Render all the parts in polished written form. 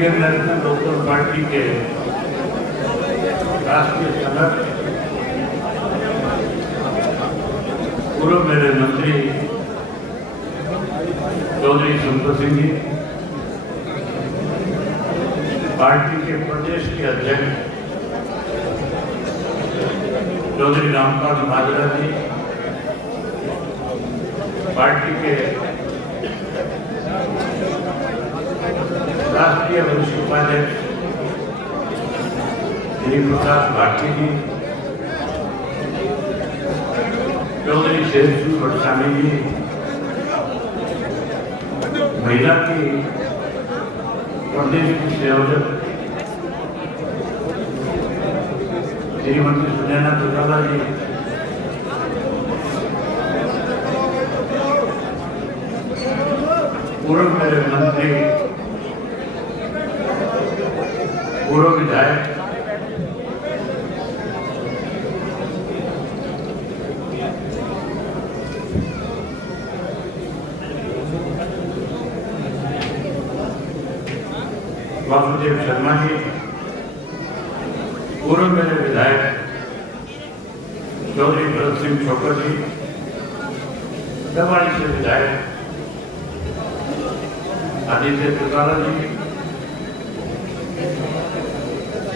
National local party के राष्ट्रीय संगठन पूर्व मेरे मंत्री चौधरी संतोष सिंह जी, पार्टी के प्रदेश के अध्यक्ष चौधरी रामपाल माजरा जी, पार्टी के राष्ट्रीय वरिष्ठ उपाध्यक्ष श्री प्रकाश भारती जी, चौधरी शेरसू भट्टानी जी, महिला की प्रदेश की संयोजक श्रीमती सुनैना चौटाला जी, पूर्व मेरे मंत्री पूर्व विधायक वासुदेव शर्मा जी, पूर्व मेरे विधायक चौधरी भरत सिंह छोकर जी, दवाड़ी से विधायक आदित्य चौटाला जी,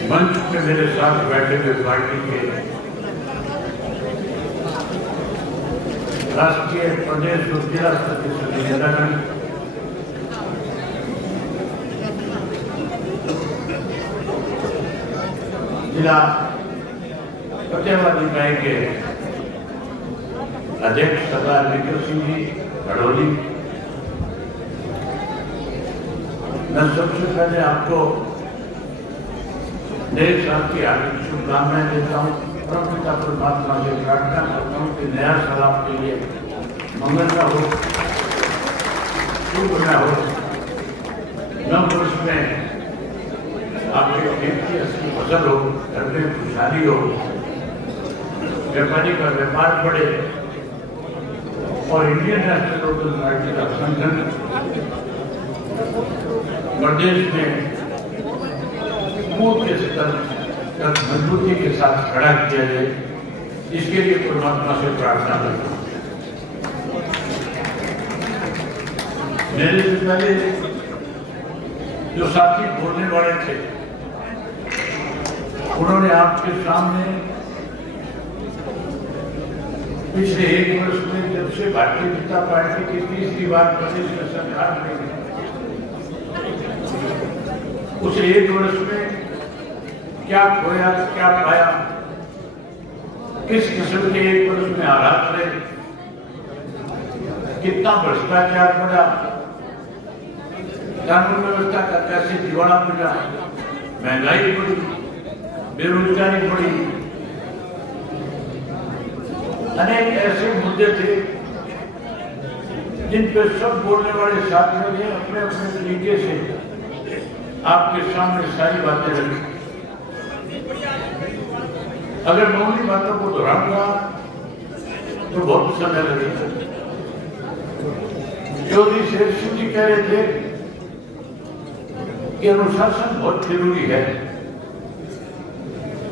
मंच में मेरे साथ बैठे हुए पार्टी के राष्ट्रीय प्रदेश और जिला स्तर के सभी नेतागण, जिला फतेहाबाद इकाई के अध्यक्ष सरदार विक्रम सिंह जी भड़ोली, मैं सबसे पहले आपको नए साल की हार्दिक शुभकामनाएं देता हूँ। परमपिता परमात्मा से प्रार्थना करता हूँ कि नया साल आपके लिए मंगल का हो, शुभ का हो। नव वर्ष में आपके खेत की अच्छी फसल हो, घर में खुशहाली हो, व्यापारी का व्यापार बढ़े और इंडियन नेशनल लोकल पार्टी का संगठन प्रदेश में पूर्ण स्तर तक मजबूती के साथ खड़ा किया जाए, इसके लिए परमात्मा से प्रार्थना करता हूँ। मेरे से पहले जो साथी बोलने वाले थे, उन्होंने आपके सामने पिछले एक वर्ष में जब से भारतीय जनता पार्टी की तीसरी बार प्रदेश में सरकार में, उस एक वर्ष में क्या खोया क्या पाया, किस किस्म के एक वर्ष में हालात रहे, कितना भ्रष्टाचार बढ़ा, कानून व्यवस्था का कैसे दिवाला पिटा, महंगाई बढ़ी, बेरोजगारी बढ़ी, अनेक ऐसे मुद्दे थे जिन पर सब बोलने वाले साथियों ने अपने अपने तरीके से आपके सामने सारी बातें रखी। अगर मैं उन्हीं बातों को दोहराऊंगा तो बहुत समय लगेगा। चौधरी शेरसू जी कह रहे थे कि अनुशासन बहुत जरूरी है।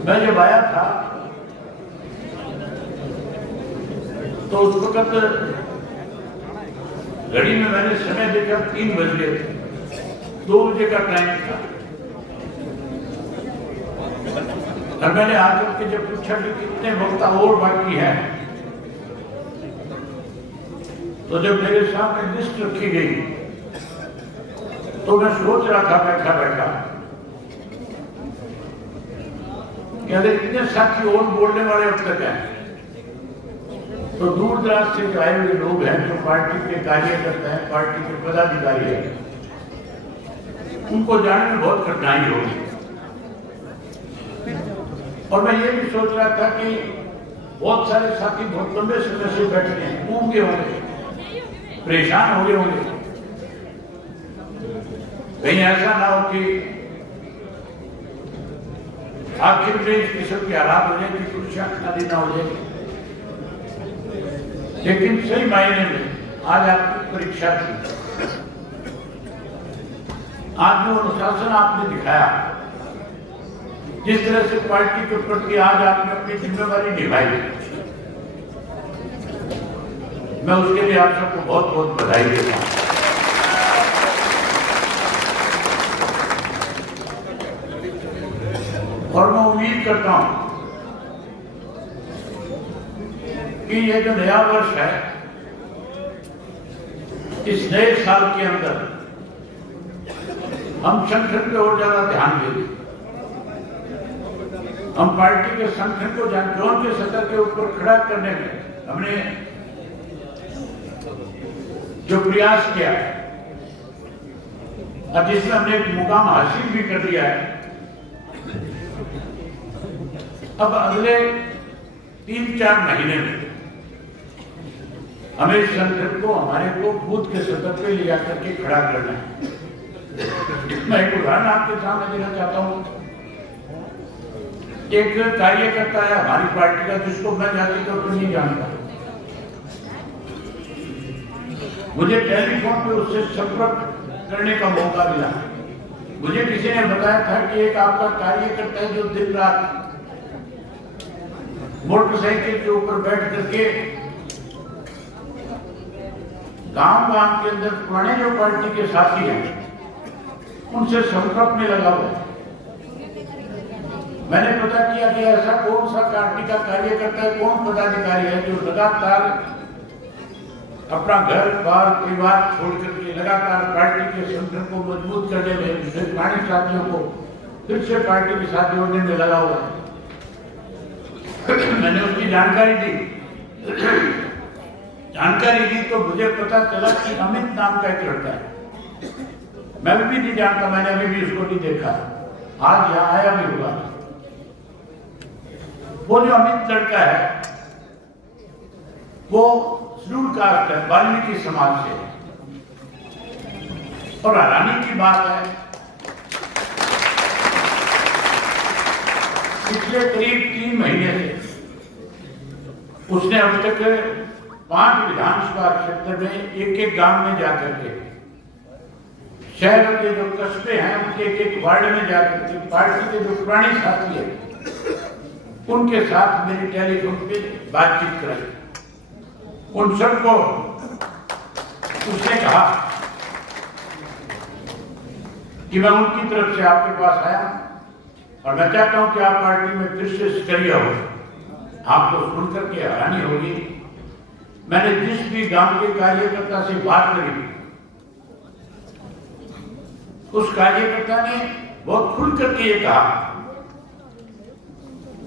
मैं जब आया था तो उस वक्त घड़ी में मैंने समय देखा 3 बज गए थे, 2 बजे का टाइम था। और मैंने आकर के जब पूछा कि कितने वक्त और बाकी है, तो जब मेरे सामने लिस्ट रखी गई तो मैं सोच रहा था बैठा बैठा कि अगर इतने साथी और बोलने वाले अब तक हैं तो दूर दराज से आए हुए लोग हैं जो पार्टी के कार्यकर्ता हैं, पार्टी के पदाधिकारी हैं, उनको जानने में बहुत कठिनाई होगी। और मैं ये भी सोच रहा था कि बहुत सारे साथी बहुत लंबे समय से बैठे हैं, ऊब गए होंगे, परेशान हो गए होंगे। कहीं ऐसा ना हो कि आखिर में इस किस्म के हालात हो जाए कि कुछ खाली ना हो जाए। लेकिन सही मायने में आज आपकी परीक्षा थी। आज जो अनुशासन आपने दिखाया, जिस तरह से पार्टी के प्रति आज आपने अपनी जिम्मेदारी निभाई, मैं उसके लिए आप सबको बहुत बहुत बधाई देता हूं। और मैं उम्मीद करता हूं कि ये जो नया वर्ष है, इस नए साल के अंदर हम संगठन पे और ज्यादा ध्यान देंगे। हम पार्टी के संगठन को जोन के सतर के ऊपर खड़ा करने में हमने जो प्रयास किया और जिसमें हमने एक मुकाम हासिल भी कर लिया है, अब अगले 3-4 महीने में हमें संगठन को हमारे को बूथ के सतर पे ले जाकर के खड़ा करना है। मैं एक उदाहरण आपके सामने देना चाहता हूं। एक कार्यकर्ता है हमारी पार्टी का, जिसको मैं जाति तौर पर नहीं जानता, मुझे टेलीफोन पे उससे संपर्क करने का मौका मिला। मुझे किसी ने बताया था कि एक आपका कार्यकर्ता है जो दिन रात मोटरसाइकिल के ऊपर बैठ करके गांव के अंदर पुराने जो पार्टी के साथी हैं उनसे संपर्क में लगा हुआ है। मैंने पता किया कि ऐसा कौन सा पार्टी का कार्यकर्ता है, कौन पदाधिकारी है जो लगातार अपना घर बार परिवार छोड़ करके लगातार पार्टी के संगठन को मजबूत करने में, पुराने साथियों को फिर से पार्टी के साथ जोड़ने में लगा हुआ है। मैंने उसकी जानकारी दी तो मुझे पता चला कि अमित नाम का एक लड़का है। मैं भी नहीं जानता, मैंने अभी भी उसको नहीं देखा, आज यहाँ आया भी हुआ। वो जो अमित लड़का है वो शेड्यूल कास्ट है, वाल्मीकि समाज से। और हैरानी की बात है, पिछले करीब 3 महीने से उसने अब तक 5 विधानसभा क्षेत्र में एक गांव में जाकर के, शहर के जो कस्बे हैं उनके एक वार्ड में जाकर के पार्टी के जो पुराने साथी हैं उनके साथ मेरी टेलीफोन पे बातचीत कराई। उन सबको उसने कहा कि मैं उनकी तरफ से आपके पास आया और मैं चाहता हूं कि आप पार्टी में फिर से सक्रिय हो। आपको सुनकर के हैरानी होगी, मैंने जिस भी गांव के कार्यकर्ता से बात करी, उस कार्यकर्ता ने बहुत खुल करके ये कहा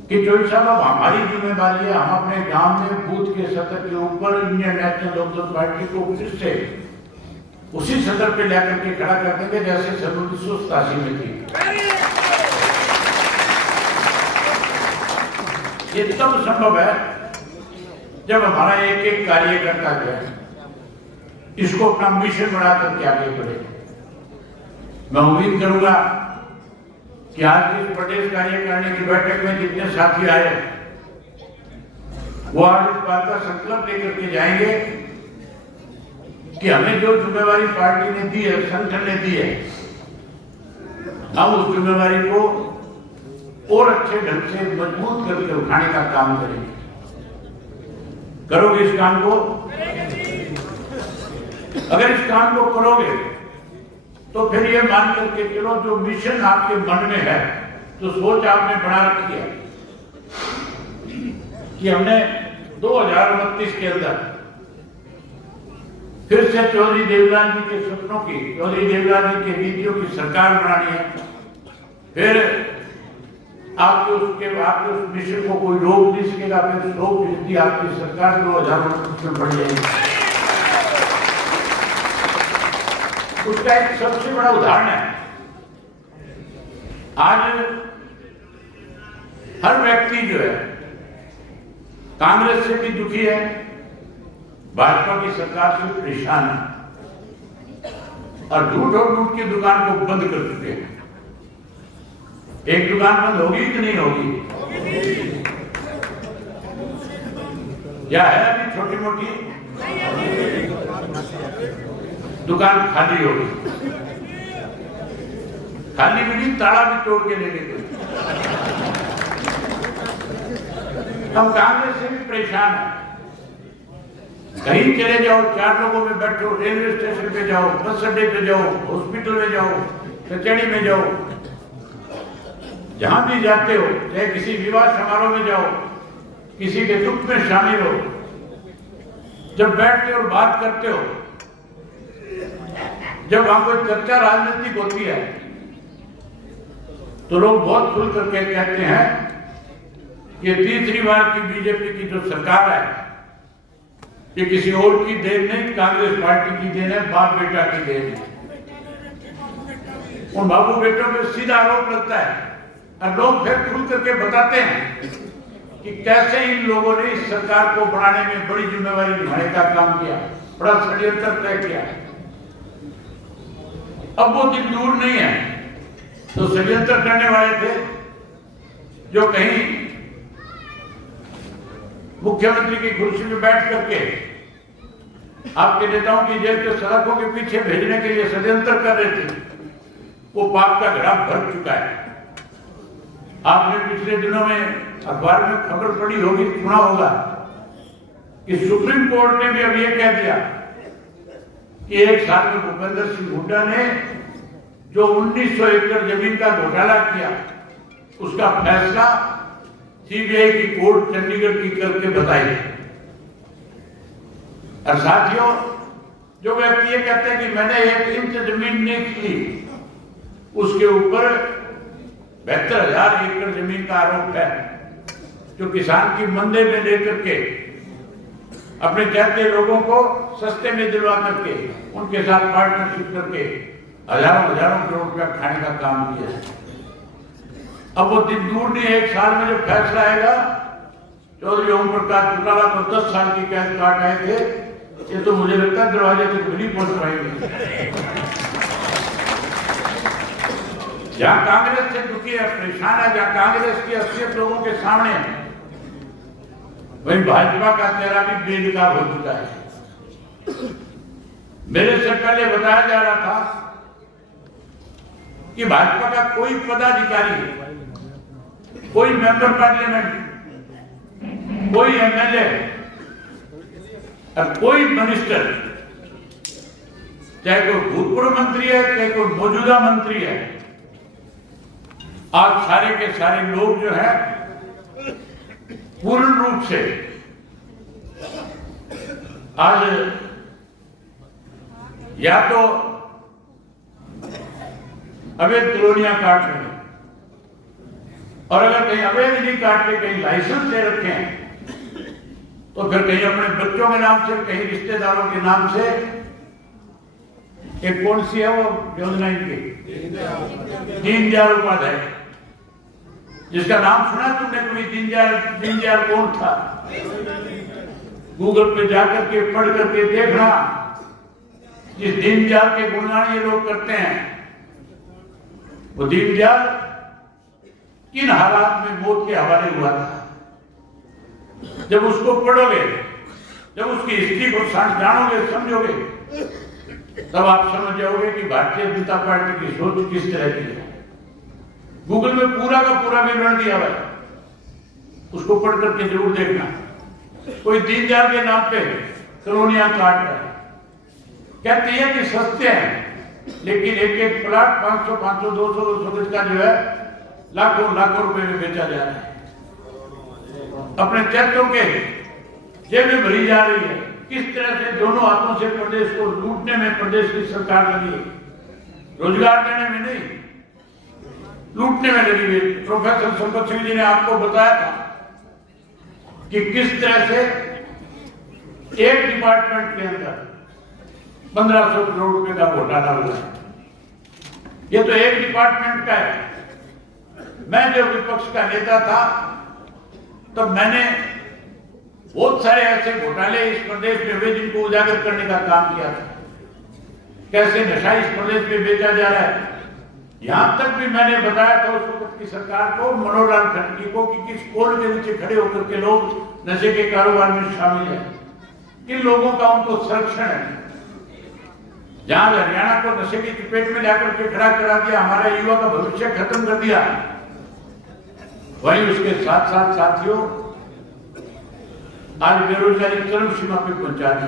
कि चौधरी साहब अब हमारी जिम्मेदारी है, हम अपने गांव में बूथ के सतर के ऊपर इंडियन नेशनल लोकदल पार्टी को फिर से उसी सतर पे लेकर के खड़ा कर देंगे जैसे 1987 में थी। ये तब संभव है जब हमारा एक कार्यकर्ता जो है इसको अपना मिशन बना करके आगे बढ़े। मैं उम्मीद करूंगा कि आज इस प्रदेश कार्यकारिणी की बैठक में जितने साथी आए वो आज इस बात का संकल्प लेकर के जाएंगे कि हमें जो जिम्मेवारी पार्टी ने दी है, संगठन ने दी है, हम उस जिम्मेवारी को और अच्छे ढंग से मजबूत करके उठाने का काम करेंगे। करोगे इस काम को? अगर इस काम को करोगे तो फिर ये मान करके चलो जो मिशन आपके मन में है, तो सोच आपने बना रखी है कि हमने 2029 के अंदर फिर से चौधरी देवराज जी के सपनों की, चौधरी देवराज जी के नीतियों की सरकार बनानी है। फिर आपके उस मिशन को कोई रोक नहीं सकेगा। फिर 100% आपकी सरकार 2029 में बढ़ जाएगी। उसका एक सबसे बड़ा उदाहरण है, आज हर व्यक्ति जो है कांग्रेस से भी दुखी है, भाजपा की सरकार से परेशान है और झूठ और लूट की दुकान को बंद कर चुके हैं। एक दुकान बंद होगी कि नहीं होगी? क्या है अभी छोटी मोटी दुकान खाली होगी। खाली भी नहीं, ताला भी तोड़ के ले गए। हम कांग्रेस से भी परेशान हैं। कहीं चले जाओ, 4 लोगों में बैठो, रेलवे स्टेशन पे जाओ, बस अड्डे पे जाओ, हॉस्पिटल में जाओ, कचहरी में जाओ, जहां भी जाते हो, चाहे किसी विवाह समारोह में जाओ, किसी के दुख में शामिल हो, जब बैठते हो और बात करते हो, जब वहां कोई चर्चा राजनीतिक होती है तो लोग बहुत खुल करके कहते हैं कि तीसरी बार की बीजेपी की जो सरकार है ये किसी और की देन नहीं, कांग्रेस पार्टी की देन है, बाप बेटा की देन है। उन बाबू बेटों पे सीधा आरोप लगता है और लोग फिर खुल करके बताते हैं कि कैसे इन लोगों ने इस सरकार को बनाने में बड़ी जिम्मेवारी निभाने का काम किया, बड़ा षड्यंत्र तय किया। अब वो दिन दूर नहीं है तो षड्यंत्र करने वाले थे जो कहीं मुख्यमंत्री की कुर्सी में बैठ करके आपके नेताओं की जेल के सड़कों के पीछे भेजने के लिए षड्यंत्र कर रहे थे, वो पाप का घड़ा भर चुका है। आपने पिछले दिनों में अखबार में खबर पड़ी होगी, सुना होगा कि सुप्रीम कोर्ट ने भी अब ये कह दिया कि 1 साल में भूपेंद्र सिंह हुड्डा ने जो 1900 एकड़ जमीन का घोटाला किया उसका फैसला सीबीआई की कोर्ट चंडीगढ़ की करके बताई। और साथियों, जो व्यक्ति ये कहते हैं कि मैंने 1 इंच जमीन नहीं की, उसके ऊपर 72,000 एकड़ जमीन का आरोप है जो किसान की मंदे में लेकर के अपने चाहते लोगों को सस्ते में दिलवा करके उनके साथ पार्टनरशिप करके हजारों करोड़ रुपया खाने का काम किया है। अब वो दिन दूर नहीं है, 1 साल में जो फैसला आएगा। चौधरी ओम प्रकाश चौटाला को 10 साल की कैद काट आए थे, ये तो मुझे लगता है दरवाजे तक नहीं पहुंच पाएंगे। जहां कांग्रेस से दुखी है, परेशान है, जहां कांग्रेस की असलियत लोगों के सामने है, वहीं भाजपा का चेहरा भी बेनकाब हो चुका है। मेरे से पहले बताया जा रहा था कि भाजपा का कोई पदाधिकारी, कोई मेंबर पार्लियामेंट, कोई एमएलए और कोई मिनिस्टर, चाहे कोई भूतपूर्व मंत्री है, चाहे कोई मौजूदा मंत्री है, आज सारे के सारे लोग जो है पूर्ण रूप से आज या तो अवैध कॉलोनियां काट रहे हैं, और अगर कहीं अवैध नहीं काट के कहीं लाइसेंस ले रखे हैं तो फिर कहीं अपने बच्चों के नाम से, कहीं रिश्तेदारों के नाम से, एक कौन सी है वो योजना इनकी, दीनदयाल उपाध्याय, जिसका नाम सुना तुमने कभी? दीनदयाल कौन था? गूगल पे जाकर के पढ़ करके देखना, जिस दीनदयाल के गुणगान ये लोग करते हैं, वो दीनदयाल किन हालात में मौत के हवाले हुआ था। जब उसको पढ़ोगे, जब उसकी हिस्ट्री को जानोगे, समझोगे, तब आप समझ जाओगे कि भारतीय जनता पार्टी की सोच किस तरह की है। गूगल में पूरा का पूरा विवरण दिया हुआ है, उसको पढ़ करके जरूर देखना। कोई दीनदयाल के नाम पे कॉलोनियां काट रहा है, कहते हैं कि सस्ते हैं, लेकिन एक प्लाट 500, 200 गज का जो है लाखों रुपए में बेचा जा रहा है। अपने चैत्रों के जेबें भरी जा रही है। किस तरह से दोनों हाथों से प्रदेश को लूटने में प्रदेश की सरकार लगी है, रोजगार देने में नहीं, लूटने में लगी हुई। प्रोफेसर संपत सिंह जी ने आपको बताया था कि किस तरह से एक डिपार्टमेंट के अंदर 1500 करोड़ रुपए का घोटाला हुआ है। ये तो एक डिपार्टमेंट का है। मैं जब विपक्ष का नेता था तब मैंने बहुत सारे ऐसे घोटाले इस प्रदेश में हुए जिनको उजागर करने का काम किया था। कैसे नशा इस प्रदेश में बेचा जा रहा है, यहां तक भी मैंने बताया था उस वक्त की सरकार को, मनोहर लाल खट्टर को, कि किस पोल के नीचे खड़े होकर के लोग नशे के कारोबार में शामिल हैं, किन लोगों का उनको संरक्षण है। जहां हरियाणा को नशे की चपेट में जाकर के खड़ा करा दिया, हमारे युवा का भविष्य खत्म कर दिया, वहीं उसके साथ साथ साथियों आज बेरोजगारी चरम सीमा पे पहुंचा दी।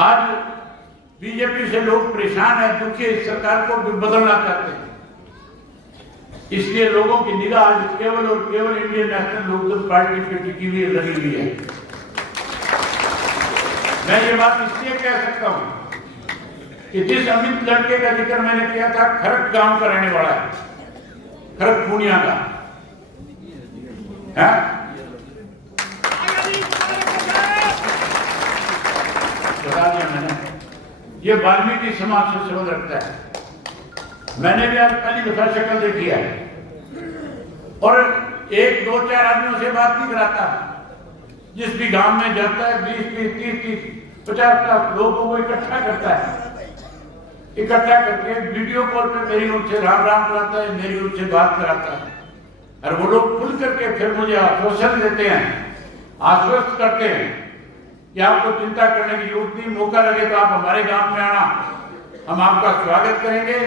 आज बीजेपी से लोग परेशान है, दुखी है, इस सरकार को भी बदलना चाहते हैं। इसलिए लोगों की निगाह आज केवल और केवल इंडियन नेशनल लोकदल पार्टी पे टिकी हुई लगी हुई है। मैं ये बात इसलिए कह सकता हूं कि जिस अमित लड़के का जिक्र मैंने किया था, खरक गांव का रहने वाला है, खरक पूर्णिया का है, बता दिया मैंने। ये वाल्मीकि समाज से संबंध रखता है। मैंने भी आज पहली दफा शक्ल देखी है और एक दो चार आदमियों से बात नहीं कराता। जिस भी गांव में जाता है 20-30 50 लोगों को इकट्ठा करता है, इकट्ठा करके वीडियो कॉल पे मेरी उनसे राम राम कराता है, मेरी उनसे बात कराता है। और वो लोग खुल करके फिर मुझे आश्वासन देते हैं, आश्वस्त करते हैं कि आपको चिंता करने की जरूरत नहीं, मौका लगे तो आप हमारे गांव में आना, हम आपका स्वागत करेंगे।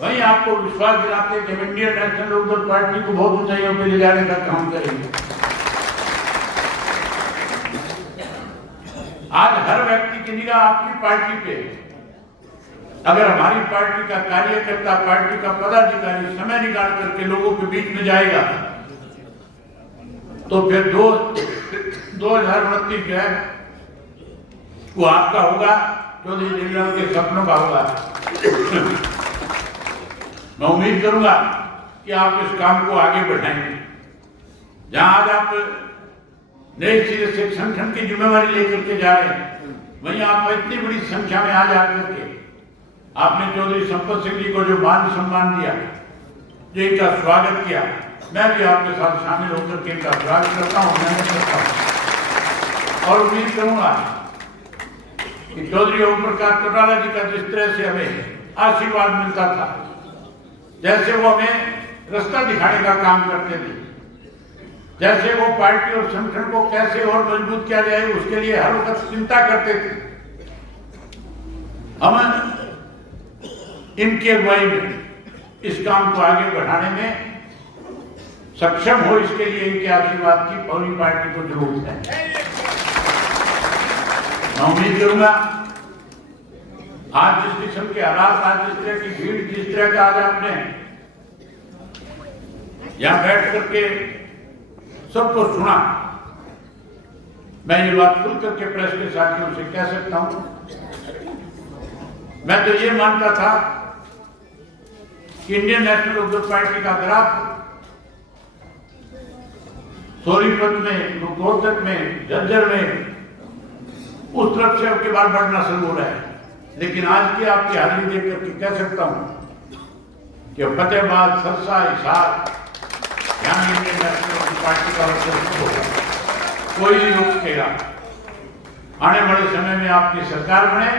वहीं आपको विश्वास दिलाते हैं कि हम इंडियन नेशनल लोकदल पार्टी को बहुत ऊंचाइयों पर ले जाने का काम करेंगे। आज हर व्यक्ति की निगाह आपकी पार्टी पे। अगर हमारी पार्टी का कार्यकर्ता, पार्टी का पदाधिकारी समय निकाल करके लोगों के बीच में जाएगा तो फिर 2029 जो है वो आपका होगा, चौधरी देवीलाल के सपनों का होगा। मैं उम्मीद करूंगा कि आप इस काम को आगे बढ़ाएंगे। जहां आज आप नए सिरे से संगठन की जिम्मेवारी लेकर के जा रहे हैं, वहीं आप इतनी बड़ी संख्या में आज आकर के आपने चौधरी संपत सिंह जी को जो मान सम्मान दिया, जो इनका स्वागत किया, मैं भी आपके साथ शामिल होकर के इनका स्वागत करता हूँ, मेहनत करता हूँ और उम्मीद करूंगा कि चौधरी ओम प्रकाश चौटाला जी का जिस तरह से हमें आशीर्वाद मिलता था, जैसे वो हमें रास्ता दिखाने का काम करते थे, जैसे वो पार्टी और संगठन को कैसे और मजबूत किया जाए उसके लिए हर वक्त चिंता करते थे, हम इनकी अगुवाई में इस काम को आगे बढ़ाने में सक्षम हो, इसके लिए इनके आशीर्वाद की पूरी पार्टी को जरूरत है। मैं उम्मीद करूंगा आज जिस किस्म के हालात, आज जिस तरह की भीड़, जिस तरह का आज आपने यहां बैठ करके सबको सुना, मैं ये बात खुल करके प्रेस के साथियों से कह सकता हूं। मैं तो ये मानता था कि इंडियन नेशनल लोकदल पार्टी का ग्राफ सोनीपत में, रोहतक में, झज्जर में उस तरफ से अब के बाद बढ़ना शुरू हो रहा है, लेकिन आज की आपकी हाजिरी देख करके कह सकता हूं कि फतेहाबाद, सरसा, हिसार, यहाँ इंडियन नेशनल पार्टी का वर्चस्व होगा, कोई नहीं रोक सकेगा। आने वाले समय में आपकी सरकार बने,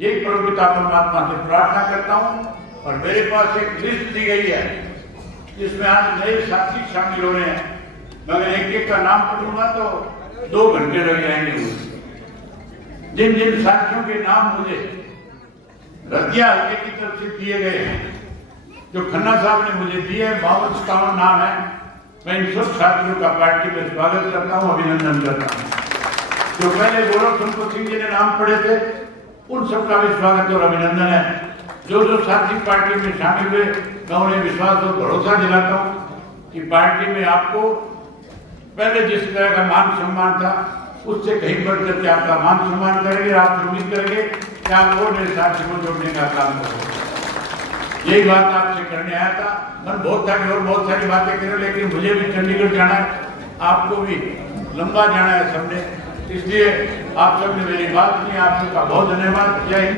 यही परमपिता परमात्मा से प्रार्थना करता हूँ। और मेरे पास एक लिस्ट दी गई है जिसमें आज नए साथी शामिल हो रहे हैं, मगर एक एक का नाम पढ़ूंगा तो 2 घंटे लग जाएंगे। जिन जिन साथियों के नाम मुझे रतिया हल्के की तरफ से दिए गए हैं, जो खन्ना साहब ने मुझे दिए, 52-57 नाम है, मैं इन सब साथियों का पार्टी में स्वागत करता हूं, अभिनंदन करता हूं। जो पहले गौरव संपत सिंह जी ने नाम पढ़े थे, उन सबका भी स्वागत और अभिनंदन है। जो साथी पार्टी में शामिल हुए, मैं उन्हें विश्वास और भरोसा दिलाता हूं कि पार्टी में आपको पहले जिस तरह का मान सम्मान था, उससे कहीं बढ़ करके आपका मान सम्मान करेंगे। आप उम्मीद करेंगे कि आप और मेरे साथी को जोड़ने का काम करोगे। यही बात आपसे करने आया था। मन बहुत था कि और बहुत सारी बातें करें, लेकिन मुझे भी चंडीगढ़ जाना है, आपको भी लंबा जाना है सबने, इसलिए आप सबने मेरी बात सुनी। आप सबका बहुत धन्यवाद। जय हिंद।